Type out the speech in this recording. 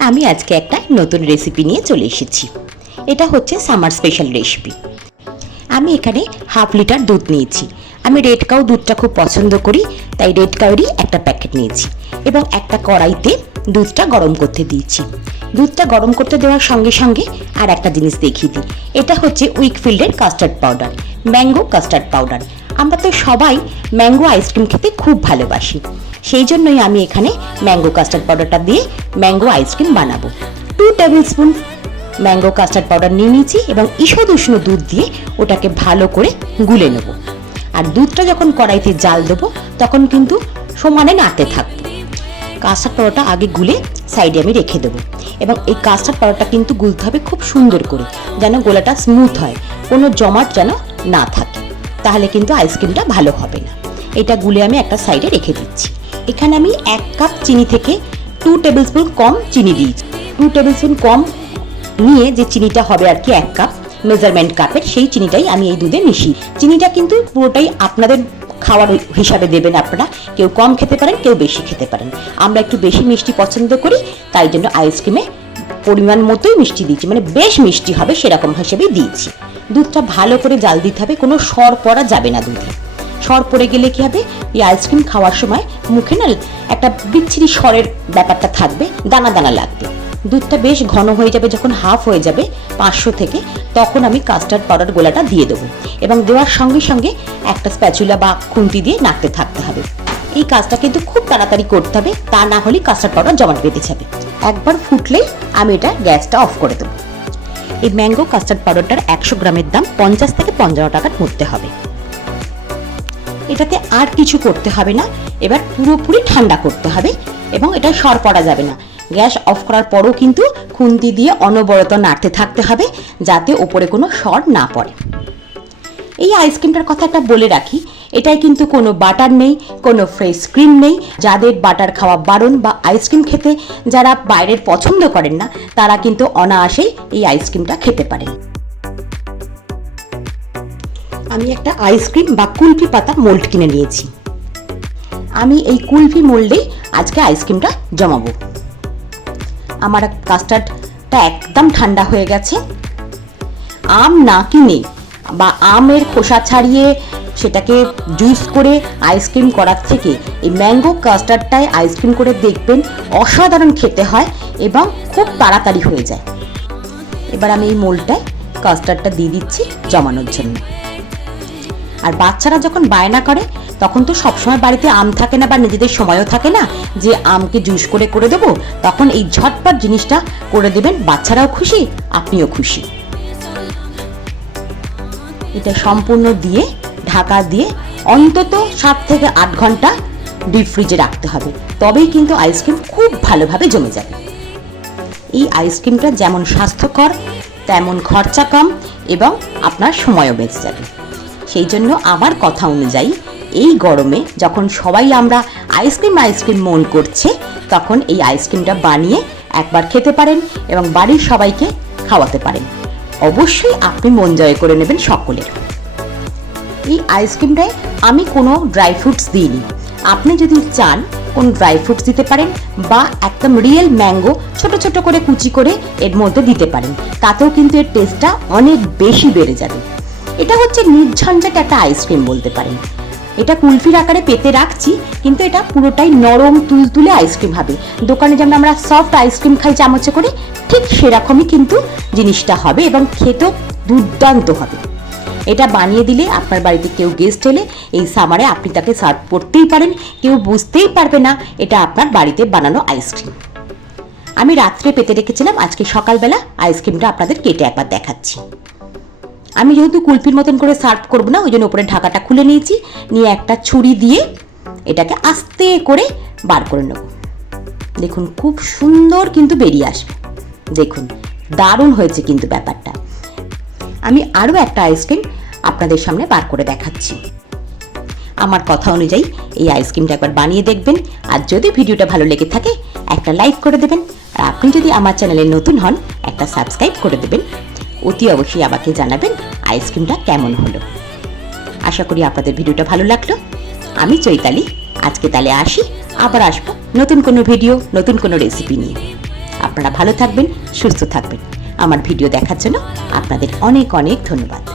আমি আজকে একটা নতুন রেসিপি নিয়ে চলে এসেছি। এটা হচ্ছে সামার স্পেশাল রেসিপি। আমি এখানে হাফ লিটার দুধ নিয়েছি। আমি রেড কাউ দুধটা খুব পছন্দ করি, তাই রেড কাউরই একটা প্যাকেট নিয়েছি এবং একটা কড়াইতে দুধটা গরম করতে দিয়েছি। দুধটা গরম করতে দেওয়ার সঙ্গে সঙ্গে আর একটা জিনিস দেখিয়ে দিই। এটা হচ্ছে উইকফিল্ডের custard powder, mango custard powder. আমরা তো সবাই ম্যাঙ্গো আইসক্রিম খেতে খুব ভালোবাসি, সেই জন্যই আমি এখানে ম্যাঙ্গো কাস্টার্ড পাউডারটা দিয়ে ম্যাঙ্গো আইসক্রিম বানাবো। 2 table spoon mango custard powder নিয়ে নিয়েছি এবং ঈষৎ উষ্ণ দুধ দিয়ে ওটাকে ভালো করে গুলে নেব। আর দুধটা যখন কড়াইতে জাল দেবো তখন কিন্তু সমানে নাড়তে থাকবো। কাস্টার্ড পাউডারটা আগে গুলে সাইডে আমি রেখে দেবো এবং এই কাস্টার্ড পাউডারটা কিন্তু গুলতে হবে খুব সুন্দর করে, যেন গোলাটা স্মুথ হয়, কোনো জমাট যেন না থাকে, তাহলে কিন্তু আইসক্রিমটা ভালো হবে না। এটা গুলে আমি একটা সাইডে রেখে দিচ্ছি। এখানে আমি 1 কাপ চিনি থেকে 2 টেবিল স্পুন কম চিনি দিয়েছি। 2 টেবিল স্পুন কম নিয়ে যে চিনিটা হবে আর কি 1 কাপ মেজারমেন্ট কাপের, সেই চিনিটাই আমি এই দুধে মিশিয়ে। চিনিটা কিন্তু পুরোটাই আপনাদের খাওয়ার হিসাবে দেবেন। আপনারা কেউ কম খেতে পারেন, কেউ বেশি খেতে পারেন। আমরা একটু বেশি মিষ্টি পছন্দ করি, তাই জন্য আইসক্রিমে পরিমাণ মতোই মিষ্টি দিয়েছি, মানে বেশ মিষ্টি হবে সেরকম হিসেবেই দিয়েছি। দুধটা ভালো করে জাল দিতে হবে, কোনো সর পড়া যাবে না দুধে। সর পড়ে গেলে কি হবে, এই আইসক্রিম খাওয়ার সময় মুখে না একটা বিচ্ছিরি সরের ব্যাপারটা থাকবে, দানা দানা লাগবে। দুধটা বেশ ঘন হয়ে যাবে, যখন হাফ হয়ে যাবে 500 থেকে, তখন আমি কাস্টার্ড পাউডার গোলাটা দিয়ে দেবো এবং দেওয়ার সঙ্গে সঙ্গে একটা স্প্যাচুলা বা খুন্তি দিয়ে নাড়তে থাকতে হবে। এই কাজটা কিন্তু খুব তাড়াতাড়ি করতে হবে, তা না হলে কাস্টার্ড পাউডার জমাট বেঁধে যাবে। একবার ফুটলেই আমি এটা গ্যাসটা অফ করে দেবো। এই ম্যাঙ্গো কাস্টার্ড পাউডারটার 100 গ্রামের দাম 50 থেকে 55 টাকার মধ্যে হবে। এটাতে আর কিছু করতে হবে না, এবার পুরোপুরি ঠান্ডা করতে হবে এবং এটা সর পড়া যাবে না। গ্যাস অফ করার পরও কিন্তু খুন্তি দিয়ে অনবরত নাড়তে থাকতে হবে, যাতে ওপরে কোনো সর না পড়ে। এই আইসক্রিমটার কথা একটা বলে রাখি, এটাই কিন্তু কোনো বাটার নেই, কোনো ফ্রেশ ক্রিম নেই। যাদের বাটার খাওয়া বারণ বা আইসক্রিম খেতে যারা বাইরের পছন্দ করেন না, তারা কিন্তু অনায়াসেই এই আইসক্রিমটা খেতে পারেন। আমি একটা আইসক্রিম বা কুলফি পাতা মোল্ড কিনে নিয়েছি। আমি এই কুলফি মোল্ডেই আজকে আইসক্রিমটা জমাবো। আমার কাস্টার্ডটা একদম ঠান্ডা হয়ে গেছে। আম না কিনে বা আমের খোসা ছাড়িয়ে সেটাকে জুস করে আইসক্রিম করার থেকে এই ম্যাঙ্গো কাস্টার্ডটায় আইসক্রিম করে দেখবেন, অসাধারণ খেতে হয় এবং খুব তাড়াতাড়ি হয়ে যায়। এবার আমি এই মোল্ডটায় কাস্টার্ডটা দিয়ে দিচ্ছি জমানোর জন্য। আর বাচ্চারা যখন বায়না করে তখন তো সবসময় বাড়িতে আম থাকে না বা নিজেদের সময়ও থাকে না যে আমকে জুস করে করে দেবো, তখন এই ঝটপট জিনিসটা করে দেবেন, বাচ্চারাও খুশি, আপনিও খুশি। এটা সম্পূর্ণ দিয়ে ঢাকা দিয়ে অন্তত 7 থেকে 8 ঘন্টা ডিপ ফ্রিজে রাখতে হবে, তবেই কিন্তু আইসক্রিম খুব ভালোভাবে জমে যাবে। এই আইসক্রিমটা যেমন স্বাস্থ্যকর তেমন খরচা কম এবং আপনার সময়ও বেঁচে যাবে। সেই জন্য আমার কথা অনুযায়ী এই গরমে যখন সবাই আমরা আইসক্রিম মন করছে, তখন এই আইসক্রিমটা বানিয়ে একবার খেতে পারেন এবং বাড়ির সবাইকে খাওয়াতে পারেন। অবশ্যই আপনি মন জয় করে নেবেন সকলের। এই আইসক্রিমটায় আমি কোনো ড্রাই ফ্রুটস দিইনি। আপনি যদি চান কোন ড্রাই ফ্রুটস দিতে পারেন বা একদম রিয়েল ম্যাঙ্গো ছোট ছোট করে কুচি করে এর মধ্যে দিতে পারেন, তাতেও কিন্তু এর টেস্টটা অনেক বেশি বেড়ে যাবে। এটা হচ্ছে নির্ঝঞ্ঝাট একটা আইসক্রিম বলতে পারেন। এটা কুলফির আকারে পেতে রাখছি, কিন্তু এটা পুরোটাই নরম তুলতুলে আইসক্রিম হবে। দোকানে যেমন আমরা সফট আইসক্রিম খাই চামচে করে, ঠিক সেরকমই কিন্তু জিনিসটা হবে এবং খেতেও দুর্দান্ত হবে। এটা বানিয়ে দিলে আপনার বাড়িতে কেউ গেস্ট এলে এই সামারে আপনি তাকে সার্ভ করতেই পারেন, কেউ বুঝতেই পারবে না এটা আপনার বাড়িতে বানানো আইসক্রিম। আমি রাত্রে পেতে রেখেছিলাম, আজকে সকালবেলা আইসক্রিমটা আপনাদের কেটে একবার দেখাচ্ছি। আমি যেহেতু কুলফির মতন করে সার্ভ করবো না, ওই জন্য উপরে ঢাকাটা খুলে নিয়েছি, নিয়ে একটা ছুরি দিয়ে এটাকে আস্তে করে বার করে নেব। দেখুন খুব সুন্দর কিন্তু বেরিয়ে আসবে, দেখুন দারুণ হয়েছে কিন্তু ব্যাপারটা। আমি আরও একটা আইসক্রিম আপনাদের সামনে বার করে দেখাচ্ছি। আমার কথা অনুযায়ী এই আইসক্রিমটা একবার বানিয়ে দেখবেন, আর যদি ভিডিওটা ভালো লেগে থাকে একটা লাইক করে দেবেন, আর আপনি যদি আমার চ্যানেলে নতুন হন একটা সাবস্ক্রাইব করে দেবেন। অতি অবশ্যই আমাকে জানাবেন আইসক্রিমটা কেমন হলো। আশা করি আপনাদের ভিডিওটা ভালো লাগলো। আমি চৈতালি আজকে তাহলে আসি, আবার আসবো নতুন কোনো ভিডিও নতুন কোনো রেসিপি নিয়ে। আপনারা ভালো থাকবেন, সুস্থ থাকবেন। আমার ভিডিও দেখার জন্য আপনাদের অনেক অনেক ধন্যবাদ।